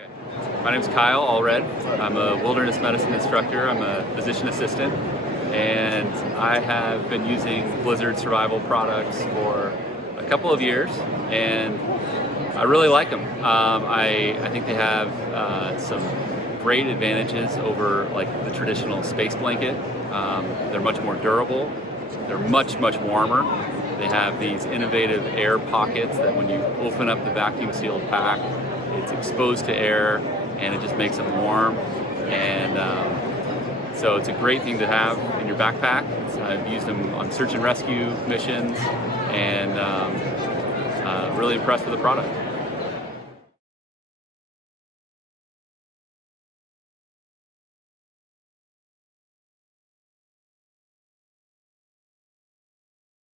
Okay. My name's Kyle Allred. I'm a wilderness medicine instructor. I'm a physician assistant, and I have been using Blizzard survival products for a couple of years, and I really like them. I think they have some great advantages over like the traditional space blanket. They're much more durable. They're much warmer. They have these innovative air pockets that when you open up the vacuum sealed pack, it's exposed to air and it just makes them warm. And so it's a great thing to have in your backpack. I've used them on search and rescue missions, and really impressed with the product.